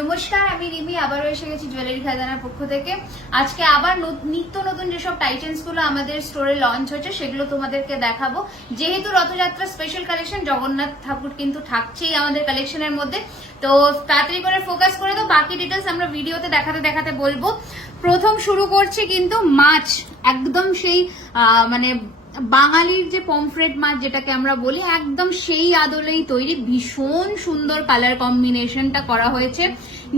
নমস্কার, আমি রিমি আবারও এসে গেছি জুয়েলারি খাজানার পক্ষ থেকে। আজকে আবার নিত্য নতুন যেসব টাইটেন্স গুলো আমাদের স্টোরে লঞ্চ হয়েছে সেগুলো তোমাদেরকে দেখাবো। যেহেতু রথযাত্রা স্পেশাল কালেকশন, জগন্নাথ ঠাকুর কিন্তু থাকছেই আমাদের কালেকশনের মধ্যে, তো তাড়াতাড়ি করে ফোকাস করে দাও। বাকি ডিটেলস আমরা ভিডিওতে দেখাতে দেখাতে বলবো। প্রথম শুরু করছি কিন্তু মাছ, একদম সেই মানে বাঙালির যে পমফ্রেট মাছ যেটাকে আমরা বলি, একদম সেই আদলেই তৈরি। ভীষণ সুন্দর কালার কম্বিনেশনটা করা হয়েছে।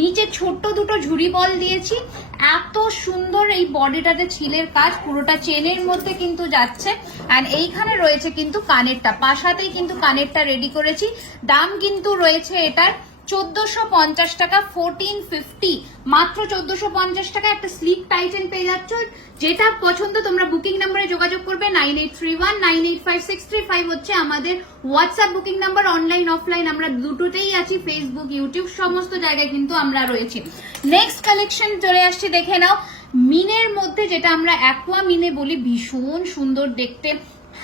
নিচে ছোট্ট দুটো ঝুড়ি বল দিয়েছি। এত সুন্দর এই বডিটাতে ছিলের কাজ, পুরোটা চেনের মধ্যে কিন্তু যাচ্ছে। এন্ড এইখানে রয়েছে কিন্তু কানেরটা, পাশাতেই কিন্তু কানেরটা রেডি করেছি। দাম কিন্তু রয়েছে এটার 1450 টাকা, 1450, মাত্র 1450 টাকা একটা স্লিক টাইটেন পেয়ে যাচ্ছ। যেটা পছন্দ তোমরা বুকিং নাম্বারে যোগাযোগ করবে। 9831985635 হচ্ছে আমাদের WhatsApp booking number. Online offline আমরা দুটোতেই আছি, ফেসবুক ইউটিউব সমস্ত জায়গায় কিন্তু আমরা রয়েছি। নেক্সট কালেকশন চলে আসছি, দেখে নাও। মিনের মধ্যে যেটা আমরা অ্যাকোয়া মিনে বলি, ভীষণ সুন্দর দেখতে।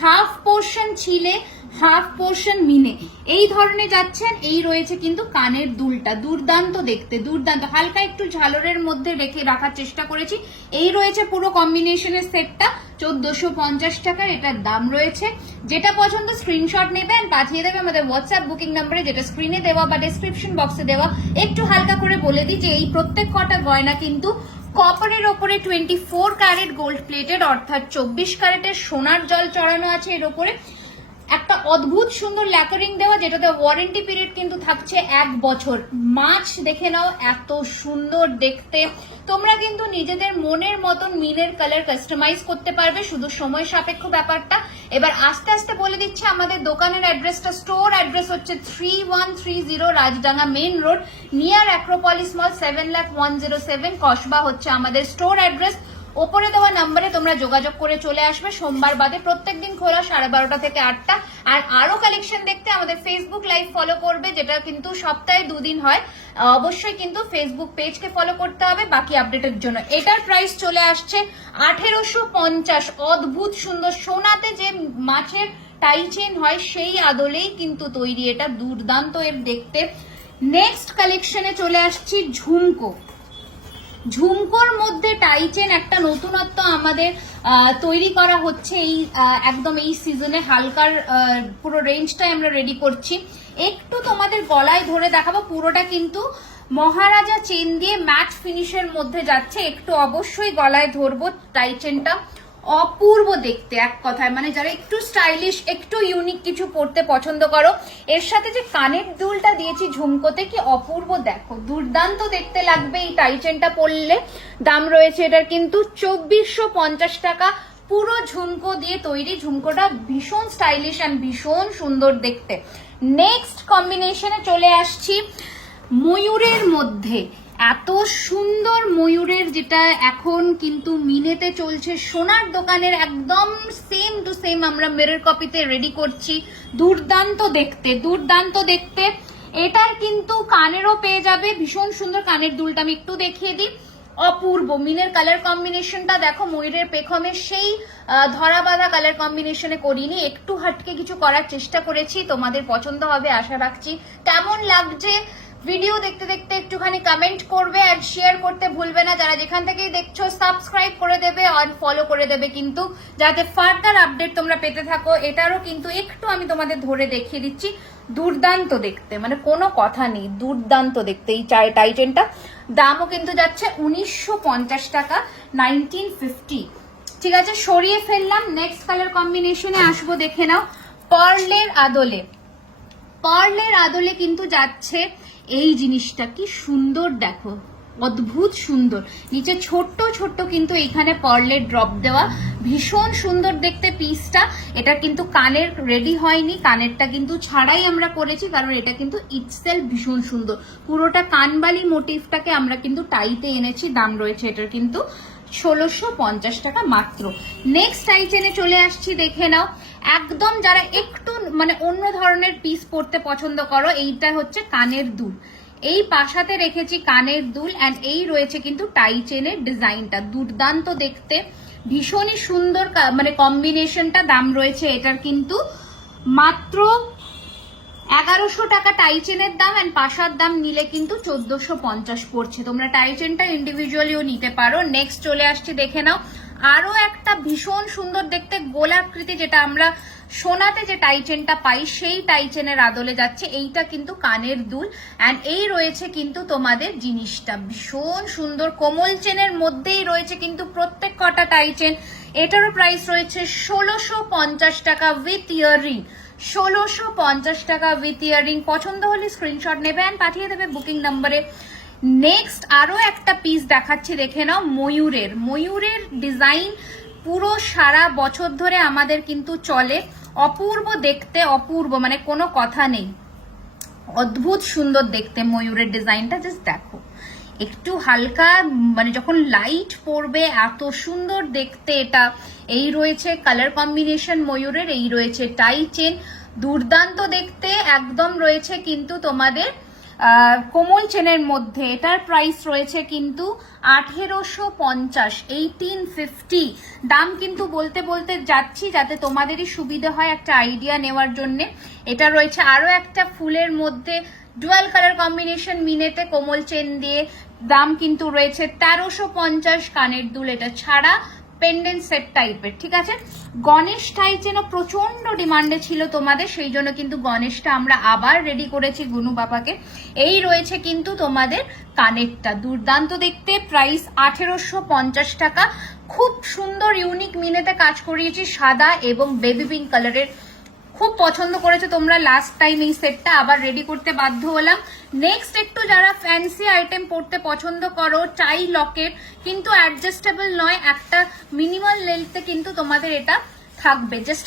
হাফ পোর্শন ছিলে, হাফ পোর্শন মিনে, এই ধরনের যাচ্ছেন। এই রয়েছে কিন্তু কানের দুলটা, দুর্দান্ত দেখতে, দুর্দান্ত। হালকা একটু ঝালরের মধ্যে রাখার চেষ্টা করেছি। এই রয়েছে পুরো কম্বিনেশনের সেটটা, 1450 টাকার এটার দাম রয়েছে। যেটা পছন্দ স্ক্রিনশট নেবে আর পাঠিয়ে দেবে আমাদের হোয়াটসঅ্যাপ বুকিং নাম্বারে, যেটা স্ক্রিনে দেওয়া বা ডেসক্রিপশন বক্সে দেওয়া। একটু হালকা করে বলে দিই যে এই প্রত্যেক কটা গয়না কিন্তু কপারের ওপরে 24 ক্যারেট গোল্ড প্লেটেড, অর্থাৎ 24 ক্যারেটের সোনার জল চড়ানো আছে এর ওপরে। একটা অদ্ভুত সুন্দর ল্যাকারিং দেওয়া, যেটাতে ওয়ারেন্টি পিরিয়ড কিন্তু থাকছে 1 বছর। মাছ দেখে নাও, এত সুন্দর দেখতে। তোমরা কিন্তু নিজেদের মনের মতন মিনের কালার কাস্টমাইজ করতে পারবে, শুধু সময় সাপেক্ষ ব্যাপারটা। এবার আস্তে আস্তে বলে দিচ্ছি আমাদের দোকানের অ্যাড্রেসটা। স্টোর অ্যাড্রেস হচ্ছে 3130 Rajdanga main road, near Acropolis মল, 7,01,07 কসবা হচ্ছে আমাদের স্টোর অ্যাড্রেস। ওপরে দেওয়া নাম্বারে তোমরা যোগাযোগ করে চলে আসবে। সোমবার বাদে প্রত্যেকদিন খোলা 12:30 থেকে 8টা। আর আরো কালেকশন দেখতে আমাদের ফেসবুক লাইভ ফলো করবে, যেটা কিন্তু সপ্তাহে 2 দিন হয়। অবশ্যই কিন্তু ফেসবুক পেজকে ফলো করতে হবে বাকি আপডেটের জন্য। এটার প্রাইস চলে আসছে 1850। অদ্ভুত সুন্দর সোনাতে যে মাছের টাই চেন হয় সেই আদলেই কিন্তু তৈরি, এটা দুর্দান্ত এর দেখতে। নেক্সট কালেকশনে চলে আসছি ঝুমকো। ঝুমকোর মধ্যে টাইচেন একটা নতুনত্ব আমাদের তৈরি করা হচ্ছে এই একদম এই সিজনে। হালকার পুরো রেঞ্জটাই আমরা রেডি করছি। একটু তোমাদের গলায় ধরে দেখাবো, পুরোটা কিন্তু মহারাজা চেন দিয়ে ম্যাট ফিনিশের মধ্যে যাচ্ছে। একটু অবশ্যই গলায় ধরবো। টাইচেনটা অপূর্ব দেখতে, এক কথায় মানে যারা একটু স্টাইলিশ, একটু ইউনিক কিছু পড়তে পছন্দ করো। এর সাথে যে কানের দুলটা দিয়েছি ঝুমকোতে, কি অপূর্ব দেখো, দুর্দান্ত দেখতে লাগবে এই টাইচেনটা পরলে। দাম রয়েছে এটার কিন্তু 2450 টাকা, পুরো ঝুমকো দিয়ে তৈরি। ঝুমকোটা ভীষণ স্টাইলিশ অ্যান্ড ভীষণ সুন্দর দেখতে। নেক্সট কম্বিনেশনে চলে আসছি ময়ূরের মধ্যে। এত সুন্দর ময়ূরের, যেটা এখন কিন্তু মিনেতে চলছে, সোনার দোকানের একদম সেম টু সেম আমরা মিরর কপিতে রেডি করছি। দুর্দান্ত দেখতে, দুর্দান্ত দেখতে। এটার কিন্তু কানেরও পেয়ে যাবে, ভীষণ সুন্দর কানের দুলটা আমি একটু দেখিয়ে দিই। অপূর্ব মিনের কালার কম্বিনেশনটা দেখো, ময়ূরের পেখমে সেই ধরা বাঁধা কালার কম্বিনেশনে করিনি, একটু হাটকে কিছু করার চেষ্টা করেছি। তোমাদের পছন্দ হবে আশা রাখছি। কেমন লাগছে ভিডিও দেখতে দেখতে একটুখানি কমেন্ট করবে আর শেয়ার করতে ভুলবে না। যারা যেখান থেকেই দেখছো সাবস্ক্রাইব করে দেবে আর ফলো করে দেবে কিন্তু, যাতে ফার্দার আপডেট তোমরা পেতে থাকো। এটারও কিন্তু একটু আমি তোমাদের ধরে দেখিয়ে দিচ্ছি। দুর্দান্ত দেখতে, মানে কোনো কথা নেই, দুর্দান্ত দেখতে এই টাইটেনটা। দামও কিন্তু যাচ্ছে 1950 টাকা, 1950। ঠিক আছে, সরিয়ে ফেললাম। নেক্সট কালার কম্বিনেশনে আসবো, দেখে নাও। পার্লের আদলে, পার্লের আদলে কিন্তু যাচ্ছে এই জিনিসটা, কি সুন্দর দেখো, অদ্ভুত সুন্দর। নিচে ছোট্ট ছোট্ট কিন্তু এইখানে পার্লের ড্রপ দেওয়া, ভীষণ সুন্দর দেখতে পিসটা। এটা কিন্তু কানের রেডি হয়নি, কানেরটা কিন্তু ছাড়াই আমরা করেছি, কারণ এটা কিন্তু ইটসেলফ ভীষণ সুন্দর। পুরোটা কানবালি মোটিভটাকে আমরা কিন্তু টাইতে এনেছি। দাম রয়েছে এটার কিন্তু 1650 টাকা মাত্র। নেক্সট টাইটেনে চলে আসছি, দেখে নাও। একদম যারা একটু মানে অন্য ধরনের পিস পরতে পছন্দ করো, এইটা হচ্ছে কানের দুল। এই পাশাতে রেখেছি কানের দুল অ্যান্ড এই রয়েছে কিন্তু টাই চেনের ডিজাইনটা, দুর্দান্ত দেখতে, ভীষণই সুন্দর মানে কম্বিনেশনটা। দাম রয়েছে এটার কিন্তু মাত্র 1100 টাকা টাই চেনের দাম, এন্ড পাশার দাম নিলে কিন্তু 1450 পড়ছে। তোমরা টাই চেনটা ইন্ডিভিজুয়ালিও নিতে পারো। নেক্সট চলে আসছে, দেখে নাও আরো একটা ভীষণ সুন্দর দেখতে গোলাকৃতি, যেটা আমরা সোনাতে যে টাই চেনটা পাই সেই টাই চেনের আদলে যাচ্ছে। এইটা কিন্তু কানের দুল, অ্যান্ড এই রয়েছে কিন্তু তোমাদের জিনিসটা ভীষণ সুন্দর কোমল চেনের মধ্যেই রয়েছে কিন্তু প্রত্যেক কটা টাই চেন। এটারও প্রাইস রয়েছে 1650 টাকা উইথ ইয়াররিং। 1650 টাকা উইথ ইয়াররিং। পছন্দ হলে স্ক্রিনশট নেবে অ্যান্ড পাঠিয়ে দেবে বুকিং নাম্বারে। নেক্সট আরো একটা পিস দেখাচ্ছি, দেখে নাও ময়ূরের ডিজাইন পুরো সারা বছর ধরে আমাদের কিন্তু চলে। অপূর্ব দেখতে, অপূর্ব মানে কোনো কথা নেই, অদ্ভুত সুন্দর দেখতে ময়ূরের ডিজাইনটা। জাস্ট দেখো, একটু হালকা মানে যখন লাইট পড়বে এত সুন্দর দেখতে এটা। এই রয়েছে কালার কম্বিনেশন ময়ূরের, এই রয়েছে টাই চেন, দুর্দান্ত দেখতে একদম রয়েছে কিন্তু তোমাদের কোমল চেনের মধ্যে। এটার প্রাইস রয়েছে কিন্তু 1850, 1850 দাম কিন্তু বলতে বলতে যাচ্ছি যাতে তোমাদেরই সুবিধা হয় একটা আইডিয়া নেওয়ার জন্য। এটা রয়েছে আরো একটা ফুলের মধ্যে ডুয়াল কালার কম্বিনেশন মিনেতে কোমল চেন দিয়ে, দাম কিন্তু রয়েছে 1350। কানের দুল এটা ছাড়া পেন্ডেন্ট সেট টাইপের, ঠিক আছে। গণেশ টাই চেনও প্রচন্ড ডিমান্ডে ছিল তোমাদের, সেই জন্য কিন্তু গণেশটা আমরা আবার রেডি করেছি গুনু বাবাকে। এই রয়েছে কিন্তু তোমাদের কানেরটা, দুর্দান্ত দেখতে, প্রাইস 1850 টাকা। খুব সুন্দর ইউনিক মিনেতে কাজ করিয়েছি, সাদা এবং বেবি পিঙ্ক কালারের। খুব পছন্দ করেছো তোমরা লাস্ট টাইম এই সেটটা, আবার রেডি করতে বাধ্য হলাম। নেক্সট একটু যারা ফ্যান্সি আইটেম পড়তে পছন্দ করো, টাই লকেট কিন্তু অ্যাডজাস্টেবল নয়, একটা মিনিমাল লেন্থে কিন্তু তোমাদের এটা থাকবে। জাস্ট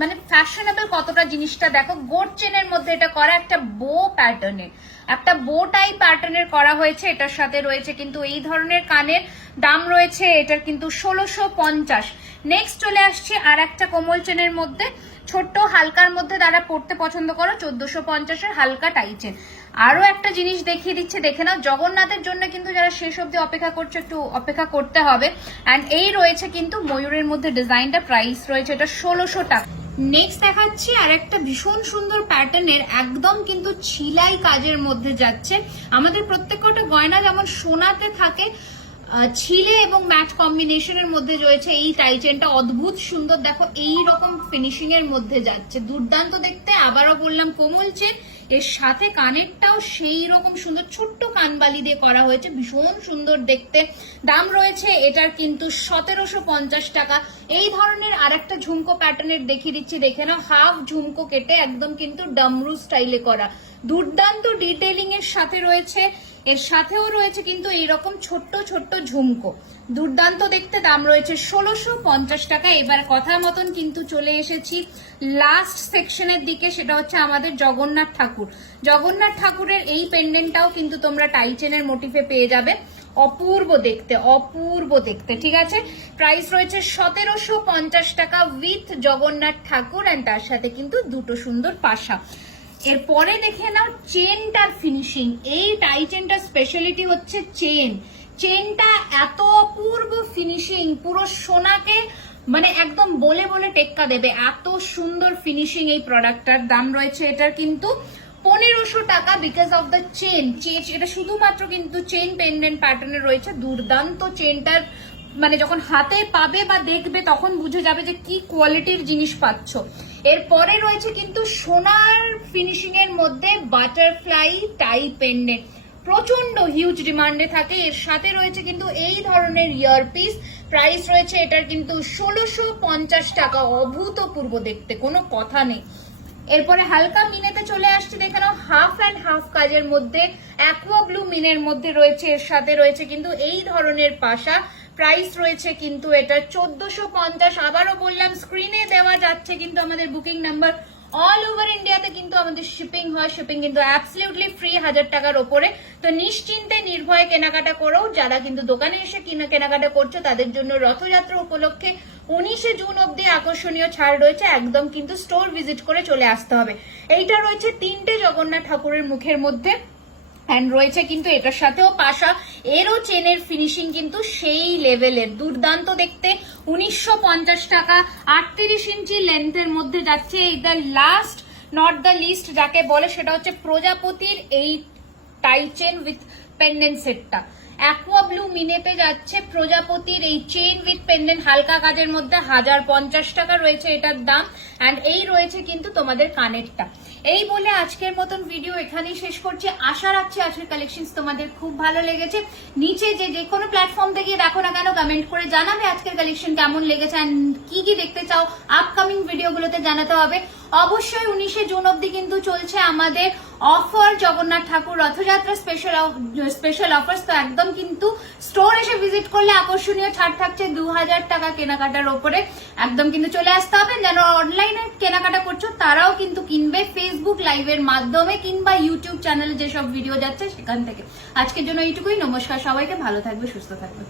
মানে ফ্যাশনেবল কতটা জিনিসটা দেখো। গোট চেনের মধ্যে এটা করা, একটা বো প্যাটার্নের, একটা বো টাইপ প্যাটার্নের করা হয়েছে। এটার সাথে রয়েছে কিন্তু এই ধরনের কানের, দাম রয়েছে এটার কিন্তু 1650। নেক্সট চলে আসছে আর একটা কোমল চেনের মধ্যে, ছোট্ট হালকার মধ্যে যারা পড়তে পছন্দ করো, 1450-এর হালকা টাই চেন। আরো একটা জিনিস দেখিয়ে দিচ্ছে, দেখে নাও। জগন্নাথের জন্য কিন্তু যারা শেষ অব্দি অপেক্ষা করছে, একটু অপেক্ষা করতে হবে। অ্যান্ড এই রয়েছে কিন্তু ময়ূরের মধ্যে ডিজাইনটা, প্রাইস রয়েছে এটা 1600 টাকা। নেক্সট দেখাচ্ছি আর একটা ভীষণ সুন্দর প্যাটার্নের, একদম কিন্তু ছিলাই কাজের মধ্যে যাচ্ছে। আমাদের প্রত্যেকটা গয়না যেমন সোনাতে থাকে, ছিলে এবং ম্যাট কম্বিনেশনের মধ্যে রয়েছে এই টাই চেনটা, অদ্ভুত সুন্দর দেখো, এই রকম ফিনিশিং এর মধ্যে যাচ্ছে, দুর্দান্ত দেখতে। আবারও বললাম কোমল চেন, এর সাথে কানেরটাও সেই রকম সুন্দর ছোট্ট কানবালি দিয়ে করা হয়েছে, ভীষণ সুন্দর দেখতে। দাম রয়েছে এটার কিন্তু 1750 টাকা। এই ধরনের আরেকটা ঝুমকো প্যাটার্নের দেখিয়ে দিচ্ছি, দেখে নাও। হাফ ঝুমকো কেটে একদম কিন্তু ডামরু স্টাইলে করা, দুর্দান্ত ডিটেইলিং এর সাথে রয়েছে। এর সাথেও রয়েছে কিন্তু এইরকম ছোট্ট ছোট্ট ঝুমকো, দুর্দান্ত দেখতে। দাম রয়েছে 1650 টাকা। এবার কথা মতন কিন্তু চলে এসেছি লাস্ট সেকশনের দিকে, সেটা হচ্ছে আমাদের জগন্নাথ ঠাকুর। জগন্নাথ ঠাকুরের এই পেন্ডেন্টটাও কিন্তু তোমরা টাই চেনের মোটিফে পেয়ে যাবে, অপূর্ব দেখতে, অপূর্ব দেখতে, ঠিক আছে। প্রাইস রয়েছে 1750 টাকা উইথ জগন্নাথ ঠাকুর, এন্ড তার সাথে কিন্তু দুটো সুন্দর পাশা। এরপরে দেখে নাও চেনটার ফিনিশিং। এই টাই চেনটার স্পেশালিটি হচ্ছে চেনটা এত অপূর্ব ফিনিশিং, পুরো সোনাকে মানে একদম বলে বলে টেক্কা দেবে, এত সুন্দর ফিনিশিং এই প্রোডাক্টটার। দাম রয়েছে এটার কিন্তু 1500 টাকা বিকজ অফ দ্য চেন। এটা শুধুমাত্র কিন্তু চেন পেন্ডেন্ট প্যাটার্নে রয়েছে, দুর্দান্ত চেনটার মানে যখন হাতে পাবে বা দেখবে তখন বুঝে যাবে যে কি কোয়ালিটির জিনিস পাচ্ছ। এরপরে রয়েছে কিন্তু সোনার ফিনিশিং এর মধ্যে বাটারফ্লাই টাই পেন্ডেন্ট, প্রচন্ড হিউজ ডিমান্ডে থাকে। এর সাথে রয়েছে কিন্তু এই ধরনের ইয়ারপিস, প্রাইস রয়েছে এটার কিন্তু 1650 টাকা। অভূতপূর্ব দেখতে, কোনো কথা নেই। এরপরে হালকা মিনেতে চলে আসছে, দেখে নাও। হাফ অ্যান্ড হাফ কাজের মধ্যে অ্যাকোয়া ব্লু মিনের মধ্যে রয়েছে, এর সাথে রয়েছে কিন্তু এই ধরনের পাশা, প্রাইস রয়েছে কিন্তু এটা 1450। আবারও বললাম স্ক্রিনে দেওয়া যাচ্ছে কিন্তু আমাদের বুকিং নাম্বার। অল ওভার ইন্ডিয়াতে কিন্তু আমাদের শিপিং হয়, শিপিং কিন্তু অ্যাবসলিউটলি ফ্রি 1000 টাকার ওপরে। তো নিশ্চিন্তে নির্ভয়ে কেনাকাটা করো। যারা কিন্তু দোকানে এসে কেনাকাটা করছো তাদের জন্য রথযাত্রা উপলক্ষে 19শে জুন অব্দি আকর্ষণীয় ছাড় রয়েছে, একদম কিন্তু স্টোর ভিজিট করে চলে আসতে হবে। এইটা রয়েছে 3টে জগন্নাথ ঠাকুরের মুখের মধ্যে, এন্ড রয়েছে কিন্তু এটার সাথেও পাশা। এরও চেনের ফিনিশিং কিন্তু সেই লেভেলের, দুর্দান্ত দেখতে। 1950 টাকা, 38 ইঞ্চি লেন্থের মধ্যে যাচ্ছে। এটা লাস্ট নট দ্য লিস্ট যাকে বলে সেটা হচ্ছে প্রজাপতির এই টাই চেন উইথ পেন্ডেন্ট সেটটা। অ্যাকোয়া ব্লু মিনেতে যাচ্ছে প্রজাপতির এই চেন উইথ পেন্ডেন্ট, হালকা কাজের মধ্যে 1050 টাকা রয়েছে এটার দাম। অ্যান্ড এই রয়েছে কিন্তু তোমাদের কানেরটা। এই বলে আজকের মতন ভিডিও এখানেই শেষ করছি। আশা রাখছি আজকের কালেকশন তোমাদের খুব ভালো লেগেছে। নিচে যে কোনো প্ল্যাটফর্ম থেকে দেখো না কেন কমেন্ট করে জানাবে আজকের কালেকশন কেমন লেগেছে অ্যান্ড কি কি দেখতে চাও আপকামিং ভিডিওগুলোতে জানাতে হবে। অবশ্যই 19শে জুন অব্দি কিন্তু চলছে আমাদের অফার, জগন্নাথ ঠাকুর রথযাত্রা স্পেশাল অফার্স। তো একদম কিন্তু স্টোর এসে ভিজিট করলে আকর্ষণীয় ছাড় থাকছে 2000 টাকা কেনাকাটার ওপরে। একদম কিন্তু চলে আসতে হবে। যারা অনলাইনে কেনাকাটা করছো তারাও কিন্তু কিনবে ফেসবুক লাইভের মাধ্যমে কিংবা ইউটিউব চ্যানেলে যেসব ভিডিও যাচ্ছে সেখান থেকে। আজকের জন্য এইটুকুই। নমস্কার সবাইকে, ভালো থাকবে, সুস্থ থাকবে।